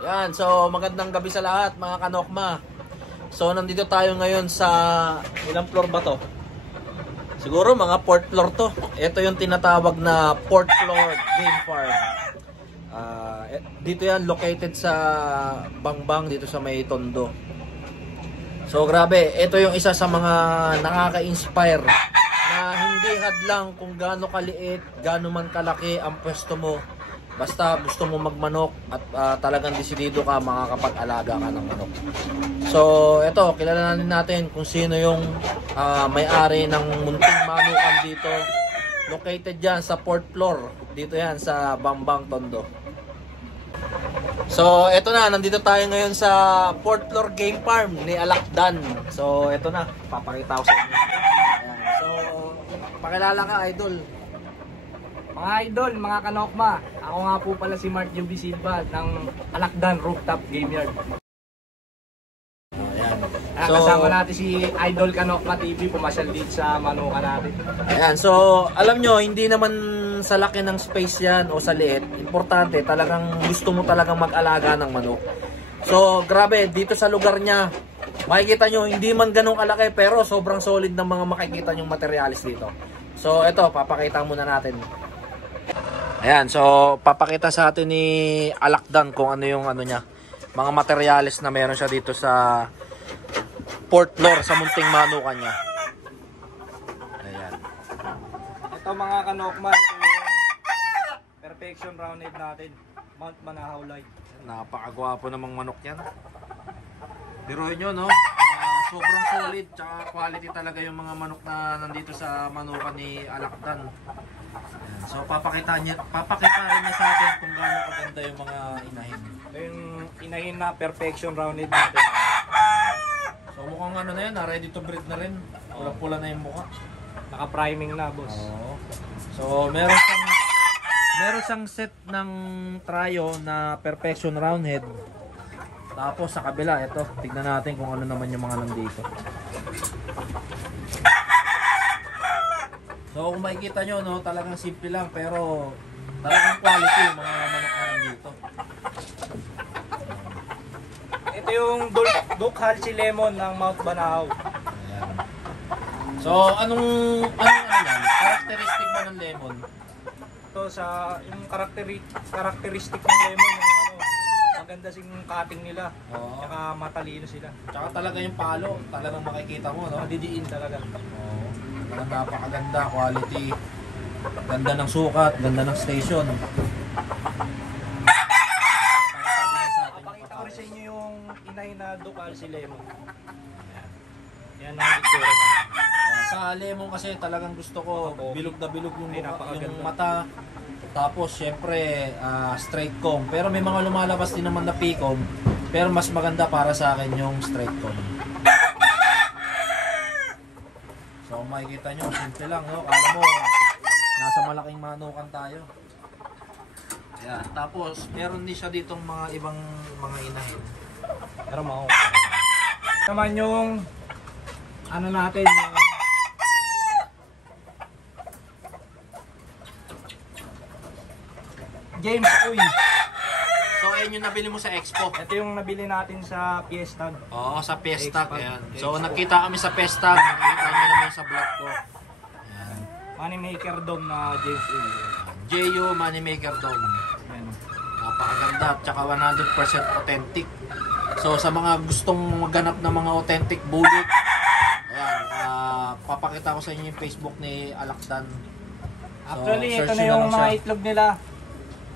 Yan, so magandang gabi sa lahat mga kanokma. So nandito tayo ngayon sa ilang floor ba to? Siguro mga 4th floor to. Ito yung tinatawag na 4th floor game farm. Dito yan located sa Bangbang dito sa May Tondo. So grabe, ito yung isa sa mga nakaka-inspire na hindi hadlang kung gaano kaliit, gaano man kalaki ang pwesto mo. Basta gusto mo magmanok at talagang desidido ka makakapag-alaga ka ng manok. So, ito, kilalanin natin kung sino yung may-ari ng munting manukan dito. Located dyan sa 4th floor. Dito yan sa Bangbang, Tondo. So, ito na. Nandito tayo ngayon sa 4th floor game farm ni Alakdan. So, ito na. Papakita ko sa inyo. Ayan. So, pakilala ka, idol. Mga idol, mga kanokma, ako nga po pala si Mark Juby Silva ng Alakdan Rooftop Game Yard. So, kasama natin si Idol Kanokma TV, pumasyal dito sa manuka natin. Ayan, so alam nyo, hindi naman sa laki ng space yan o sa liit. Importante, talagang gusto mo talagang mag-alaga ng manok. So grabe, dito sa lugar niya, makikita nyo, hindi man ganong kalaki pero sobrang solid ng mga makikita nyong materialis dito. So ito, papakita muna natin. Ayan, so papakita sa atin ni Alakdan kung ano yung ano niya, mga materials na meron siya dito sa 4th floor sa munting manukan niya. Ayan. Ito mga kanokma, ito yung perfection roundhead natin, Mount Manahaw Light. Napakagwapo namang manok yan. Biruin nyo, no? Sobrang solid, tsaka quality talaga yung mga manok na nandito sa manukan ni Alakdan. Ayan. So papakita rin niya sa atin kung gaano kaganda yung mga inahin. Ito yung inahin na perfection roundhead natin. So mukhang ano na yan, ready to breed na rin. Pula-pula na yung mukha. Naka-priming na, boss. Oo. So meron siyang set ng tryo na perfection roundhead. Tapos sa kabila, ito, tignan natin kung ano naman yung mga nandito. So kung makikita nyo, no, talagang simple lang pero talagang quality yung mga manok na nandito. Ito yung Duke Halsey Lemon ng Mount Manahaw. Ayan. So anong characteristic ba ng lemon? Ito sa yung karakteristik ng lemon, yung maganda sing cutting nila. Oo. Saka matalino sila. Tsaka talaga yung palo, talagang makikita mo, no? Madidiin talaga. Oo. Napakaganda, quality. Ganda ng sukat, ganda ng station. Papakita ko rin sa inyo yung inay na Duke Halsey Lemon. Yan ang itsura niya. Sa lemon kasi talagang gusto ko bilog na bilog yung, yung mata. Tapos syempre straight comb. Pero may mga lumalabas din naman na P-comb. Pero mas maganda para sa akin yung straight comb. So makikita nyo, simple lang, no? Kala mo nasa malaking manukan tayo. Ayan. Tapos meron din siya ditong mga ibang mga inahin. Pero naman yung ano natin yung James Uy. So ayun yung nabili mo sa Expo. Ito yung nabili natin sa Fiesta. Oo, sa Pestag. Ayan. So nagkita kami sa Pestag. Nakita nyo naman sa vlog ko. Ayan. Moneymaker Dome na James Uy. JU Moneymaker Dome. Ayan. Napakaganda at saka 100% authentic. So sa mga gustong maghanap ng mga authentic bulik, ayan, papakita ko sa inyo yung Facebook ni Alakdan. So, Actually, ito search na nyo yung lang mga siya. itlog nila.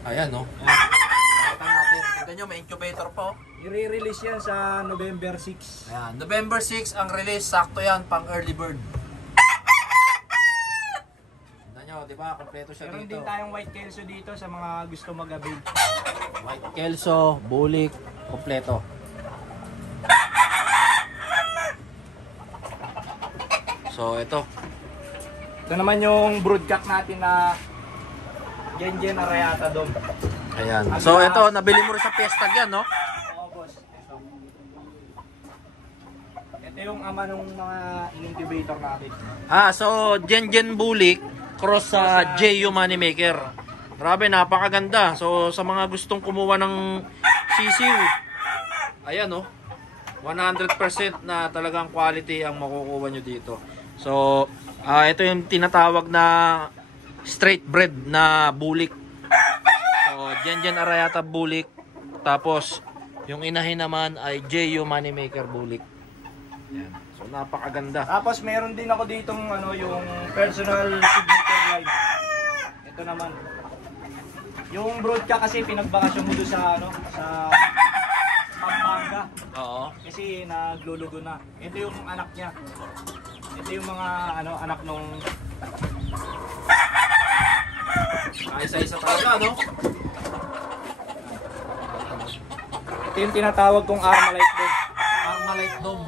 Ayan, no? Pakita natin. Kita nyo, may incubator pa. I-release yan sa November 6. Ayan, November 6 ang release. Sakto yan, pang early bird. Kita nyo, di ba? Kompleto siya Meron dito. din tayong white kelso dito sa mga gusto mag-avail. White kelso, bulik, kompleto. So, ito. Ito naman yung broodcock natin na Gengen Arayata Dome. Ayan. So, ito, nabili mo rin sa Pestag yan, no? Oo, boss. Ito yung ama ng mga incubator natin. So, Gengen Bulik, cross sa JU Moneymaker. Grabe, napakaganda. So, sa mga gustong kumuha ng sisiw. Ayan oh. 100% na talagang quality ang makukuha nyo dito. So, ito yung tinatawag na straight bred na bulik. So, Gen Arayata bulik. Tapos, yung inahin naman ay JU Moneymaker bulik. Ayan. So, napakaganda. Tapos meron din ako ditong ano, yung personal signature line. Ito naman. Yung brood ka kasi pinagbakasyon mo doon sa ano, sa Pampanga. Oo. Kasi naglulugo na. Ito yung anak niya. Ito yung mga ano, anak nung Isa-isa talaga, no? ito yung tinatawag kong Armalite Dome. Armalite Dome.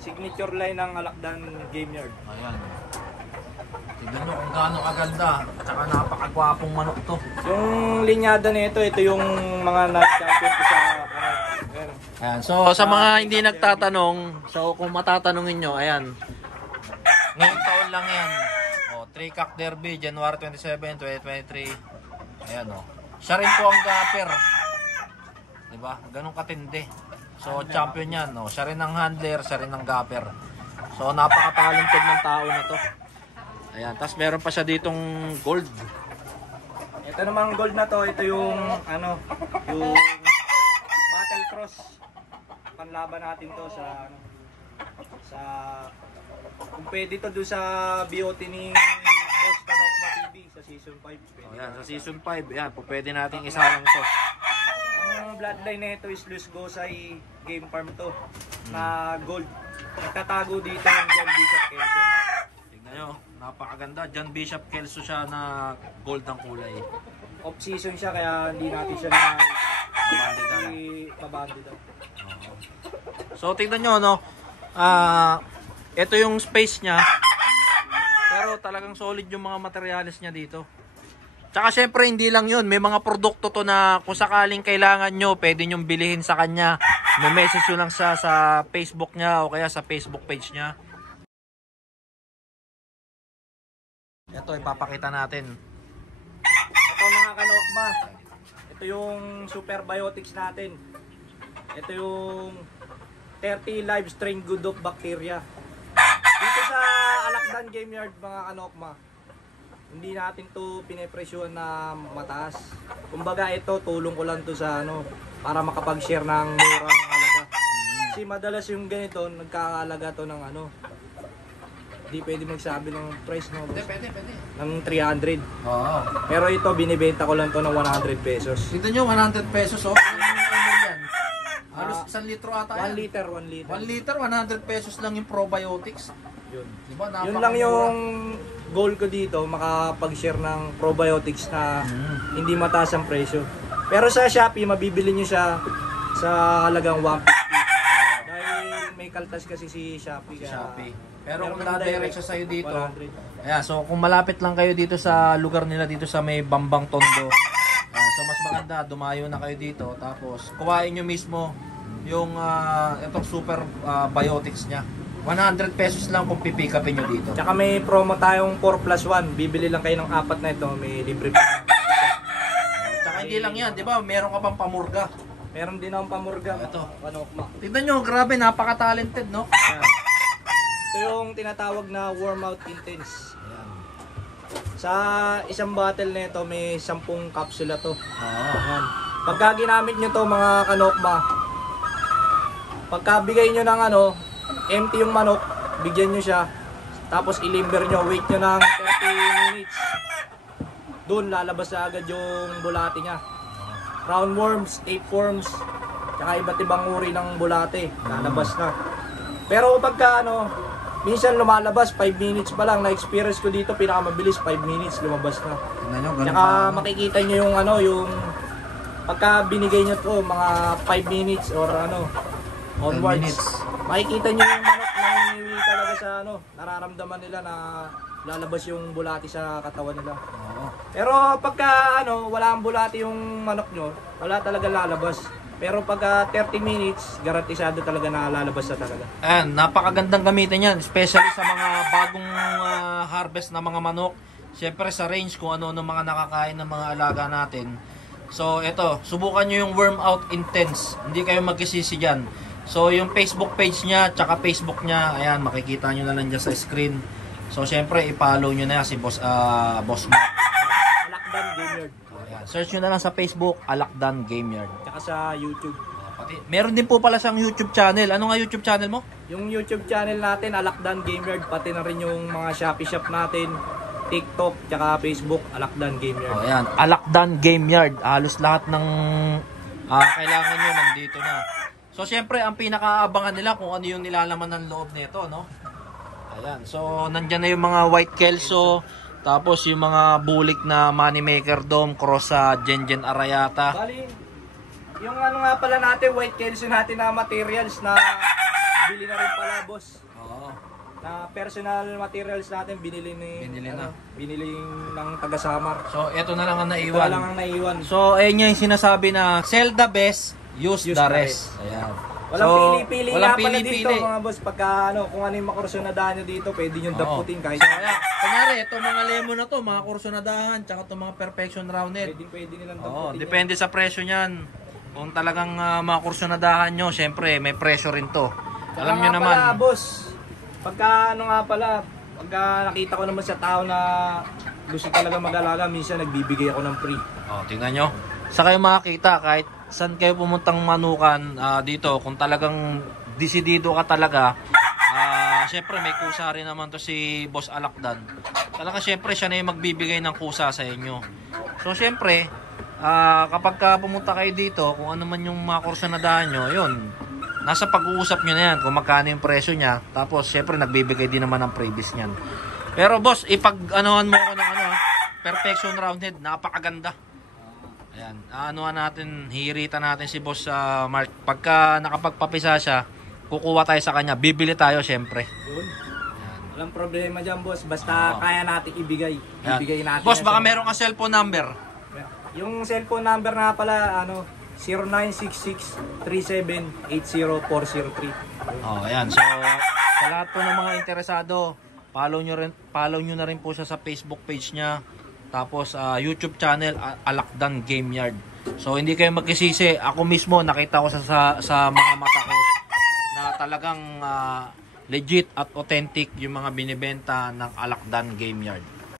Signature line ng Alakdan Game Yard. Ayan. Tignan nyo kung gaano kaganda. Tsaka napakagwapong manok to. Yung linyada nito, ito yung mga nag-champion ko sa ano. Ayan. So, sa mga hindi nagtatanong, so kung matatanungin nyo, ayan. Ngayong taon lang yan. O, 3 Cock Derby, January 27, 2023. Ayan o. Siya rin po ang gapper. Diba? Ganun katindi. So, champion yan. O. Siya rin ang handler, siya rin ang gapper. So, napaka-talented ng tao na to. Ayan. Tapos meron pa siya ditong gold. Ito namang gold na to, ito yung ano, yung Battle Cross. Panlaban natin to sa ano, sa kung pwede to doon sa BOT ni Boss Kanokma TV sa season 5. Ayan, sa season 5, ayan, po pwede nating isayang to. Ang bloodline nito is Luis Gosay Game Farm to na gold. Nagtatago dito yung John Bishop Kelso. Tingnan nyo, napakaganda. John Bishop Kelso siya na gold ang kulay. Off season siya kaya hindi natin siya na babandit. So tingnan nyo, no, ito yung space niya, pero talagang solid yung mga materials niya dito. Tsaka syempre hindi lang yun, may mga produkto to na kung sakaling kailangan nyo, pwede nyo bilihin sa kanya. May message nyo lang sa Facebook niya o kaya sa Facebook page niya. Ito ipapakita natin. Ito mga kanokma, ito yung super biotics natin. Ito yung 30 live strain good of bacteria. Dito sa Alakdan Game Yard mga kanokma, hindi natin to pinepresyuhan na mataas. Kumbaga ito, tulong ko lang to sa ano, para makapag-share ng murang halaga. Kasi madalas yung ganito, nagkakalaga to ng ano, hindi pwede magsabi ng price, no? Pwede. Ng 300. Oo. Pero ito, binibenta ko lang to ng 100 pesos. Tignan nyo, 100 pesos oh. Yan. Halos 1 litro ata 1 yan. liter, 1 liter. 1 liter, 100 pesos lang yung probiotics. Yun. Diba, Yun lang yung goal ko dito, makapag-share ng probiotics na hindi mataas ang presyo. Pero sa Shopee, mabibili nyo siya sa halagang 150. Dahil may kaltas kasi si Shopee. Shopee. Pero kung na-direct siya sa'yo dito, 100. ayan, so kung malapit lang kayo dito sa lugar nila dito sa may Bambang Tondo, so mas maganda, dumayo na kayo dito, tapos kuhain nyo mismo yung itong super biotics niya. 100 pesos lang kung pipikapin nyo dito. Tsaka may promo tayong 4+1. Bibili lang kayo ng 4 na ito, may libre pa. Tsaka hindi lang yan, di ba? Meron ka pang pamurga. Meron din akong pamurga. Ito. Kanokma. Tignan nyo, grabe, napaka-talented, no? Ayan. Ito yung tinatawag na Warm Out Intense. Ayan. Sa isang bottle nito may 10 kapsula to. Oo. Pagka ginamit nyo to mga kanokma, pagka bigay nyo ng ano, empty yung manok, bigyan nyo siya, tapos ilimber nyo, wait nyo ng 30 minutes. Doon lalabas na agad yung bulate niya. Roundworms, tapeworms, tsaka iba't ibang uri ng bulate, lalabas na. Pero pagka ano, minsan lumalabas 5 minutes pa lang. Na-experience ko dito, pinakamabilis 5 minutes lumabas na. Tignan nyo, ganun Tsaka pa. makikita nyo yung ano, yung pagka binigay nyo to mga 5 minutes or ano, onwards. minutes. Makikita nyo yung manok na hiniwi talaga sa ano, nararamdaman nila na lalabas yung bulati sa katawan nila. Oo. Pero pagka ano, wala ang bulati yung manok nyo, wala talaga lalabas. Pero pagka 30 minutes, garantisado talaga na lalabas na talaga. Ayan, napakagandang gamitin yan, especially sa mga bagong harvest na mga manok. Siyempre sa range kung ano ng mga nakakain ng mga alaga natin. So, ito, subukan nyo yung Worm Out Intense. Hindi kayo magkisisi dyan. So, yung Facebook page niya, tsaka Facebook niya, ayan, makikita nyo na lang dyan sa screen. So, syempre, i-follow nyo na yan si Boss Mark. Alakdan Game Yard. Ayan, search nyo na lang sa Facebook, Alakdan Game Yard. Tsaka sa YouTube. Meron din po pala siyang YouTube channel. Ano nga YouTube channel mo? Yung YouTube channel natin, Alakdan Game Yard, pati na rin yung mga Shopee shop natin, TikTok, tsaka Facebook, Alakdan Game Yard. Oh, ayan, Alakdan Game Yard. Halos lahat ng kailangan nyo nandito na. So, syempre, ang pinakaabangan nila kung ano yung nilalaman ng loob nito, no? Ayan, so, nandyan na yung mga White Kelso, tapos yung mga bulik na Moneymaker Dome, cross sa Genjen Arayata. Bali, yung ano nga pala natin, White Kelso natin na materials na bili na rin pala, boss. Oo. Na personal materials natin binili ng taga-Samar. So, ito na lang ang Ito naiwan. lang ang naiwan. So, ayun yung sinasabi na sell the best, use the rest. Ayan. Walang So, pili-pili walang nga pala pili-pili. dito mga boss. Pagka kung ano yung makursunadahan nyo dito, pwede nyo daputin kahit So, ayan. Kunyari, itong mga lemon na to, mga kursunadahan, tsaka itong mga perfection rounded. pwede nilang Oo, daputin. depende sa presyo niyan. Kung talagang mga kursunadahan nyo, syempre, may presyo rin to. Alam nyo naman. Pala, boss, pagka nakita ko naman sa tao na gusto talaga mag-alaga, minsan nagbibigay ako ng free. Oh, tingnan nyo. Sa kayo makakita, kahit saan kayo pumuntang manukan dito, kung talagang desidido ka talaga, syempre may kusa rin naman to si Boss Alakdan. Talaga syempre siya na yung magbibigay ng kusa sa inyo. So syempre, kapag pumunta kayo dito, kung ano man yung mga kursunadahan nyo, yun, nasa pag-uusap nyo na yan kung magkano yung presyo niya. Tapos syempre nagbibigay din naman ng previous niyan. Pero boss, ipag-anohan mo ako ng perfection roundhead, napakaganda. Ayan, natin, hihiritan natin si Boss Mark. Pagka nakapagpapisa siya, kukuha tayo sa kanya, bibili tayo syempre. Yun. Walang problema dyan, boss. Basta kaya natin ibigay. Ibigay natin. Boss, baka meron ka cellphone number. Yung cellphone number na pala, 0966-3780-403. Oh, ayan. So, sa lahat po ng mga interesado, follow nyo na rin po siya sa Facebook page niya. Tapos, YouTube channel, Alakdan Game Yard. So, hindi kayo magkisisi. Ako mismo, nakita ko sa mga mata ko na talagang legit at authentic yung mga binibenta ng Alakdan Game Yard.